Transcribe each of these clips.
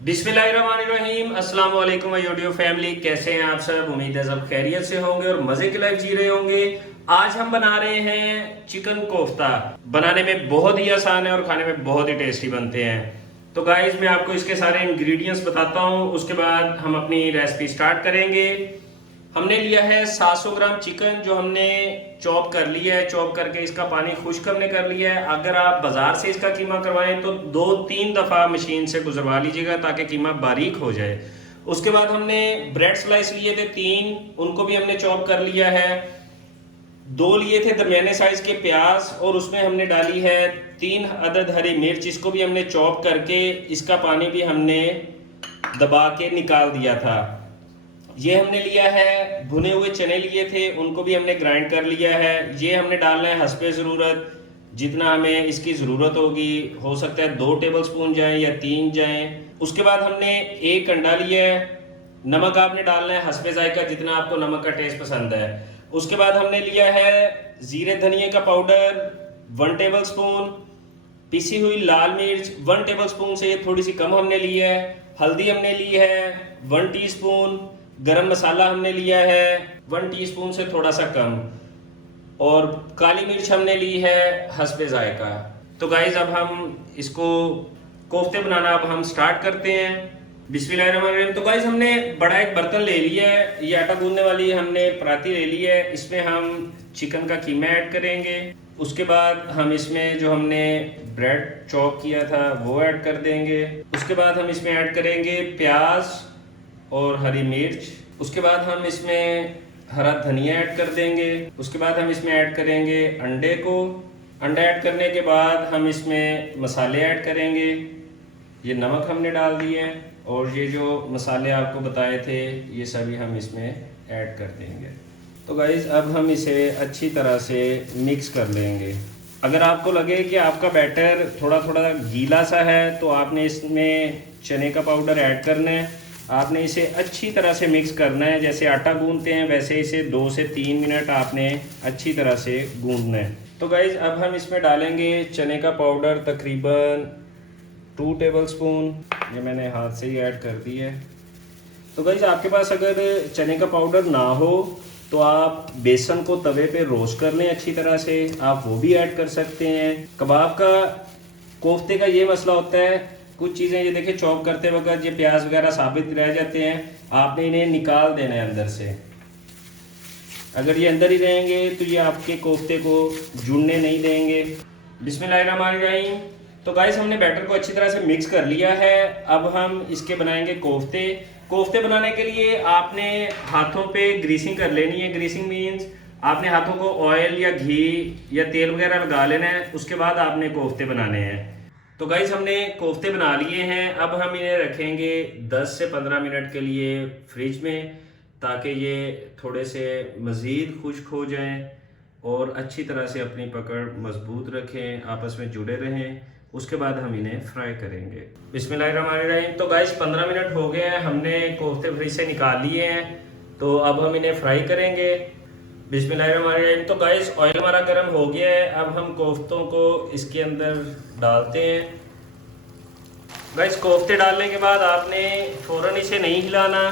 बिस्मिल्लाहिर्रहमानिर्रहीम। अस्सलाम वालेकुम यूट्यूब फैमिली, कैसे हैं आप सब। उम्मीद है सब खैरियत से होंगे और मजे की लाइफ जी रहे होंगे। आज हम बना रहे हैं चिकन कोफ्ता। बनाने में बहुत ही आसान है और खाने में बहुत ही टेस्टी बनते हैं। तो गाइस मैं आपको इसके सारे इंग्रेडिएंट्स बताता हूँ, उसके बाद हम अपनी रेसिपी स्टार्ट करेंगे। हमने लिया है 700 ग्राम चिकन, जो हमने चॉप कर लिया है। चॉप करके इसका पानी खुश्क हमने कर लिया है। अगर आप बाजार से इसका कीमा करवाएं तो 2-3 दफ़ा मशीन से गुजरवा लीजिएगा ताकि कीमा बारीक हो जाए। उसके बाद हमने ब्रेड स्लाइस लिए थे 3, उनको भी हमने चॉप कर लिया है। 2 लिए थे दरमियाने साइज के प्याज और उसमें हमने डाली है 3 अदद हरी मिर्च, इसको भी हमने चॉप करके इसका पानी भी हमने दबा के निकाल दिया था। ये हमने लिया है भुने हुए चने लिए थे, उनको भी हमने ग्राइंड कर लिया है। ये हमने डालना है हस्बे ज़रूरत, जितना हमें इसकी ज़रूरत होगी। हो सकता है 2 टेबल स्पून जाएँ या 3 जाएँ। उसके बाद हमने 1 अंडा लिया है। नमक आपने डालना है हस्बे जायका, जितना आपको नमक का टेस्ट पसंद है। उसके बाद हमने लिया है ज़ीरे धनिए का पाउडर 1 टेबल स्पून, पिसी हुई लाल मिर्च 1 टेबल स्पून से ये थोड़ी सी कम हमने ली है। हल्दी हमने ली है 1 टीस्पून। गरम मसाला हमने लिया है 1 टीस्पून से थोड़ा सा कम, और काली मिर्च हमने ली है हस्बे जायका। तो गाइज अब हम इसको कोफ्ते बनाना अब हम स्टार्ट करते हैं। बिस्मिल्लाहिर्रहमानिर्रहीम। तो गाइज हमने बड़ा एक बर्तन ले लिया है, ये आटा गूंदने वाली हमने पराती ले ली है। इसमें हम चिकन का कीमा ऐड करेंगे। उसके बाद हम इसमें जो हमने ब्रेड चॉप किया था वो ऐड कर देंगे। उसके बाद हम इसमें ऐड करेंगे प्याज और हरी मिर्च। उसके बाद हम इसमें हरा धनिया ऐड कर देंगे। उसके बाद हम इसमें ऐड करेंगे अंडे को। अंडा ऐड करने के बाद हम इसमें मसाले ऐड करेंगे। ये नमक हमने डाल दिए और ये जो मसाले आपको बताए थे ये सभी हम इसमें ऐड कर देंगे। तो गाइज़ अब हम इसे अच्छी तरह से मिक्स कर लेंगे। अगर आपको लगे कि आपका बैटर थोड़ा थोड़ा गीला सा है तो आपने इसमें चने का पाउडर ऐड करना है। आपने इसे अच्छी तरह से मिक्स करना है, जैसे आटा गूंदते हैं वैसे इसे 2 से 3 मिनट आपने अच्छी तरह से गूंदना है। तो गाइज़ अब हम इसमें डालेंगे चने का पाउडर तकरीबन 2 टेबल स्पून। ये मैंने हाथ से ही ऐड कर दी है। तो गाइज़ आपके पास अगर चने का पाउडर ना हो तो आप बेसन को तवे पे रोस्ट कर लें अच्छी तरह से, आप वो भी ऐड कर सकते हैं। कबाब का कोफ्ते का ये मसला होता है, कुछ चीज़ें ये देखिए चॉप करते वक्त ये प्याज वगैरह साबित रह जाते हैं, आपने इन्हें निकाल देना है अंदर से। अगर ये अंदर ही रहेंगे तो ये आपके कोफ्ते को जुड़ने नहीं देंगे। बिस्मिल्लाहिर्रहमानिर्रहीम। तो गाइस हमने बैटर को अच्छी तरह से मिक्स कर लिया है। अब हम इसके बनाएंगे कोफ्ते। कोफ्ते बनाने के लिए आपने हाथों पे ग्रीसिंग कर लेनी है। ग्रीसिंग मीन्स आपने हाथों को ऑयल या घी या तेल वगैरह लगा लेना है, उसके बाद आपने कोफ्ते बनाने हैं। तो गाइज हमने कोफ्ते बना लिए हैं। अब हम इन्हें रखेंगे 10 से 15 मिनट के लिए फ्रिज में, ताकि ये थोड़े से मज़ीद खुश्क हो जाएं और अच्छी तरह से अपनी पकड़ मजबूत रखें, आपस में जुड़े रहें। उसके बाद हम इन्हें फ्राई करेंगे। बिस्मिल्लाहिर्रहमानिर्रहीम। तो गाइज 15 मिनट हो गए हैं, हमने कोफ्ते फ्रिज से निकाल लिए हैं। तो अब हम इन्हें फ्राई करेंगे। बिस्मिल्लाहिर्रहमानिर्रहीम। तो गाइस ऑयल हमारा गर्म हो गया है। अब हम कोफ्तों को इसके अंदर डालते हैं। गाइस कोफ्ते डालने के बाद आपने फ़ौरन इसे नहीं हिलाना,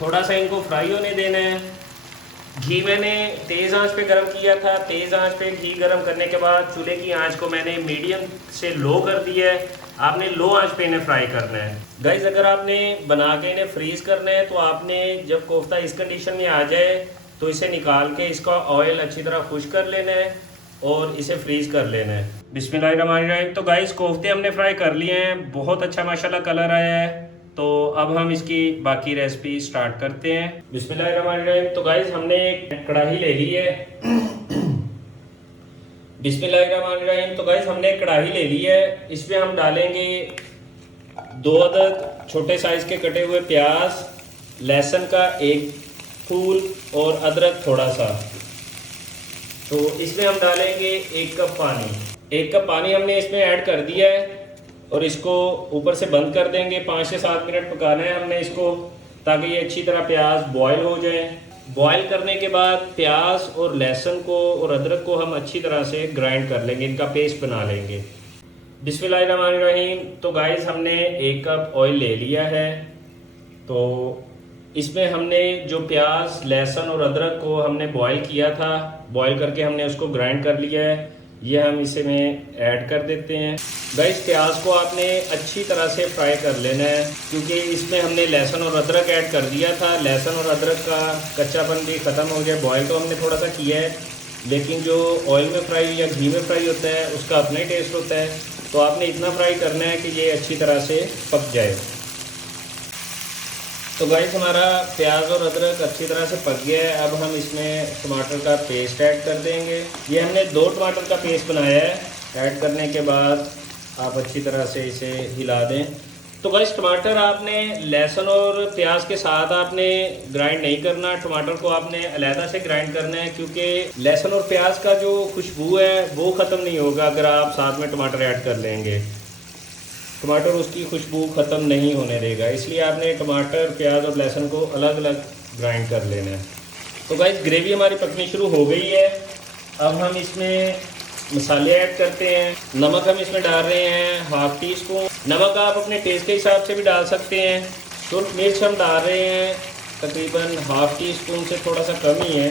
थोड़ा सा इनको फ्राई होने देना है। घी मैंने तेज़ आंच पे गरम किया था। तेज़ आंच पे घी गरम करने के बाद चूल्हे की आंच को मैंने मीडियम से लो कर दिया है। आपने लो आंच पे इन्हें फ्राई करना है। गाइज अगर आपने बना के इन्हें फ्रीज करना है तो आपने जब कोफ्ता इस कंडीशन में आ जाए तो इसे निकाल के इसका ऑयल अच्छी तरह खुश कर लेना है और इसे फ्रीज कर लेना है। बिस्मिल्लाहिर्रहमानिर्रहीम। तो गाइज कोफ्ते हमने फ्राई कर लिए हैं, बहुत अच्छा माशाल्लाह कलर आया है। तो अब हम इसकी बाकी रेसिपी स्टार्ट करते हैं। बिस्मिल्लाहिर्रहमानिर्रहीम। तो गाइज हमने एक कढ़ाई ले ली है। बिस्मिल्लाहिर्रहमानिर्रहीम। तो गाइस हमने एक कढ़ाई ले ली है, इसमें हम डालेंगे 2 अदद छोटे साइज के कटे हुए प्याज, लहसुन का 1 फूल और अदरक थोड़ा सा। तो इसमें हम डालेंगे 1 कप पानी। 1 कप पानी हमने इसमें ऐड कर दिया है और इसको ऊपर से बंद कर देंगे। 5 से 7 मिनट पकाना है हमने इसको, ताकि ये अच्छी तरह प्याज बॉयल हो जाए। बॉयल करने के बाद प्याज और लहसुन को और अदरक को हम अच्छी तरह से ग्राइंड कर लेंगे, इनका पेस्ट बना लेंगे। बिस्मिल्लाहिर्रहमानिर्रहीम। तो गाइस हमने 1 कप ऑयल ले लिया है। तो इसमें हमने जो प्याज, लहसुन और अदरक को हमने बॉईल किया था, बॉईल करके हमने उसको ग्राइंड कर लिया है, ये हम इसे में ऐड कर देते हैं। गाइस प्याज को आपने अच्छी तरह से फ्राई कर लेना है, क्योंकि इसमें हमने लहसुन और अदरक ऐड कर दिया था। लहसुन और अदरक का कच्चापन भी ख़त्म हो गया। बॉईल तो हमने थोड़ा सा किया है, लेकिन जो ऑयल में फ्राई या घी में फ्राई होता है उसका अपना ही टेस्ट होता है। तो आपने इतना फ्राई करना है कि ये अच्छी तरह से पक जाए। तो गाइस हमारा प्याज और अदरक अच्छी तरह से पक गया है। अब हम इसमें टमाटर का पेस्ट ऐड कर देंगे। ये हमने 2 टमाटर का पेस्ट बनाया है। ऐड करने के बाद आप अच्छी तरह से इसे हिला दें। तो गाइस टमाटर आपने लहसुन और प्याज के साथ आपने ग्राइंड नहीं करना, टमाटर को आपने अलहदा से ग्राइंड करना है, क्योंकि लहसुन और प्याज का जो खुशबू है वो ख़त्म नहीं होगा अगर आप साथ में टमाटर ऐड कर लेंगे। टमाटर उसकी खुशबू ख़त्म नहीं होने देगा, इसलिए आपने टमाटर, प्याज और लहसुन को अलग अलग ग्राइंड कर लेना है। तो गाइस ग्रेवी हमारी पकनी शुरू हो गई है। अब हम इसमें मसाले ऐड करते हैं। नमक हम इसमें डाल रहे हैं 1/2 टी स्पून। नमक आप अपने टेस्ट के हिसाब से भी डाल सकते हैं। सुर्ख मिर्च हम डाल रहे हैं तकरीबन 1/2 टी स्पून से थोड़ा सा कम ही है।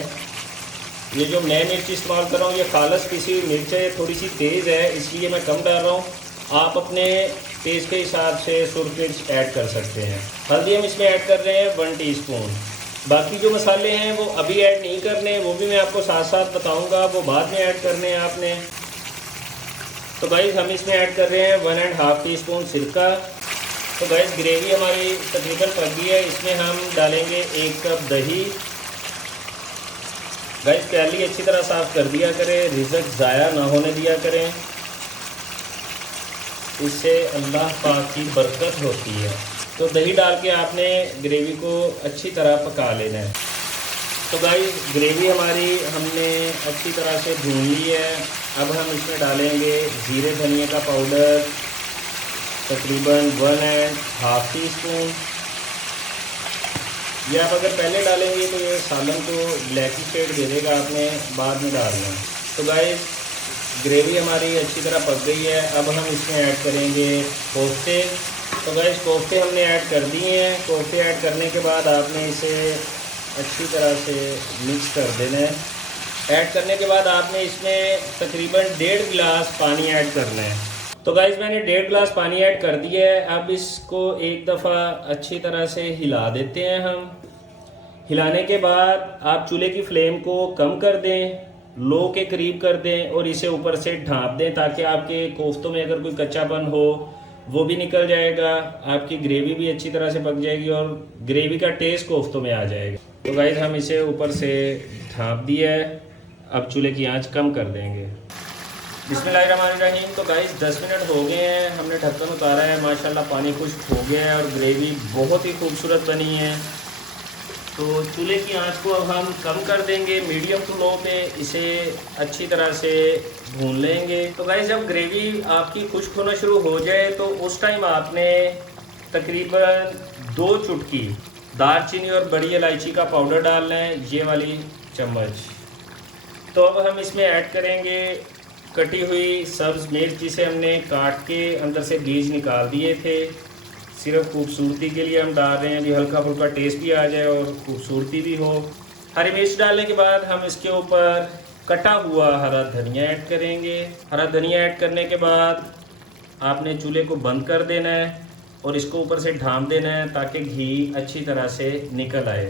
ये जो मैं मिर्च इस्तेमाल कर रहा हूँ ये खालस पिसी हुई मिर्च है, थोड़ी सी तेज़ है, इसलिए मैं कम डाल रहा हूँ। आप अपने टेस्ट के हिसाब से सुर्ख मिर्च ऐड कर सकते हैं। हल्दी हम इसमें ऐड कर रहे हैं 1 टीस्पून। बाकी जो मसाले हैं वो अभी ऐड नहीं करने, वो भी मैं आपको साथ साथ बताऊंगा, वो बाद में ऐड करने हैं आपने। तो गाइस हम इसमें ऐड कर रहे हैं 1.5 टीस्पून सिरका। तो गाइस ग्रेवी हमारी तकरीबन पक गई है। इसमें हम डालेंगे 1 कप दही। गाइस प्याली अच्छी तरह साफ़ कर दिया करें, रिज़्क ज़ाया ना होने दिया करें, इससे अल्लाह पाक की बरकत होती है। तो दही डाल के आपने ग्रेवी को अच्छी तरह पका लेना है। तो गाइस ग्रेवी हमारी हमने अच्छी तरह से भून ली है। अब हम इसमें डालेंगे जीरे धनिया का पाउडर तकरीबन 1.5 टीस्पून। ये आप अगर पहले डालेंगे तो ये सालन को ब्लैकी शेड दे देगा, आपने बाद में डालना। तो गाइस ग्रेवी हमारी अच्छी तरह पक गई है। अब हम इसमें ऐड करेंगे कोफ्ते। तो गाइस कोफ्ते हमने ऐड कर दिए हैं। कोफ्ते ऐड करने के बाद आपने इसे अच्छी तरह से मिक्स कर देना है। ऐड करने के बाद आपने इसमें तकरीबन 1.5 गिलास पानी ऐड करना है। तो गाइस मैंने 1.5 गिलास पानी ऐड कर दिया है। अब इसको एक दफ़ा अच्छी तरह से हिला देते हैं हम। हिलाने के बाद आप चूल्हे की फ्लेम को कम कर दें, लो के करीब कर दें और इसे ऊपर से ढाँप दें, ताकि आपके कोफ्तों में अगर कोई कच्चापन हो वो भी निकल जाएगा, आपकी ग्रेवी भी अच्छी तरह से पक जाएगी और ग्रेवी का टेस्ट कोफ्तों में आ जाएगा। तो गाइस हम इसे ऊपर से ढाँप दिया है। अब चूल्हे की आंच कम कर देंगे। बिस्मिल्लाहिर्रहमानिर्रहीम। तो गाइस 10 मिनट हो गए हैं, हमने ढक्कन उतारा है। माशाल्लाह पानी खुश्क हो गया है और ग्रेवी बहुत ही खूबसूरत बनी है। तो चूल्हे की आंच को अब हम कम कर देंगे, मीडियम टू लो पे इसे अच्छी तरह से भून लेंगे। तो गाइस जब ग्रेवी आपकी खुश्क होना शुरू हो जाए तो उस टाइम आपने तकरीबन 2 चुटकी दालचीनी और बड़ी इलायची का पाउडर डालना है, ये वाली चम्मच। तो अब हम इसमें ऐड करेंगे कटी हुई सब्ज़ मिर्च, जिसे हमने काट के अंदर से बीज निकाल दिए थे। सिर्फ खूबसूरती के लिए हम डाल रहे हैं, अभी हल्का फुल्का टेस्ट भी आ जाए और खूबसूरती भी हो। हरी मिर्च डालने के बाद हम इसके ऊपर कटा हुआ हरा धनिया ऐड करेंगे। हरा धनिया ऐड करने के बाद आपने चूल्हे को बंद कर देना है और इसको ऊपर से ढाँप देना है, ताकि घी अच्छी तरह से निकल आए।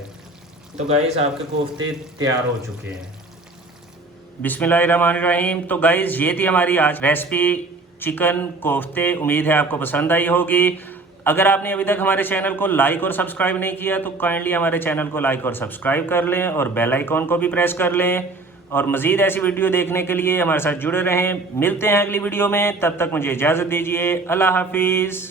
तो गाइस आपके कोफ्ते तैयार हो चुके हैं। बिस्मिल्लाहिर्रहमानिर्रहीम। तो गाइस ये थी हमारी आज रेसिपी चिकन कोफ्ते। उम्मीद है आपको पसंद आई होगी। अगर आपने अभी तक हमारे चैनल को लाइक और सब्सक्राइब नहीं किया तो काइंडली हमारे चैनल को लाइक और सब्सक्राइब कर लें और बेल आइकॉन को भी प्रेस कर लें। और मज़ीद ऐसी वीडियो देखने के लिए हमारे साथ जुड़े रहें। मिलते हैं अगली वीडियो में, तब तक मुझे इजाज़त दीजिए। अल्लाह हाफिज़।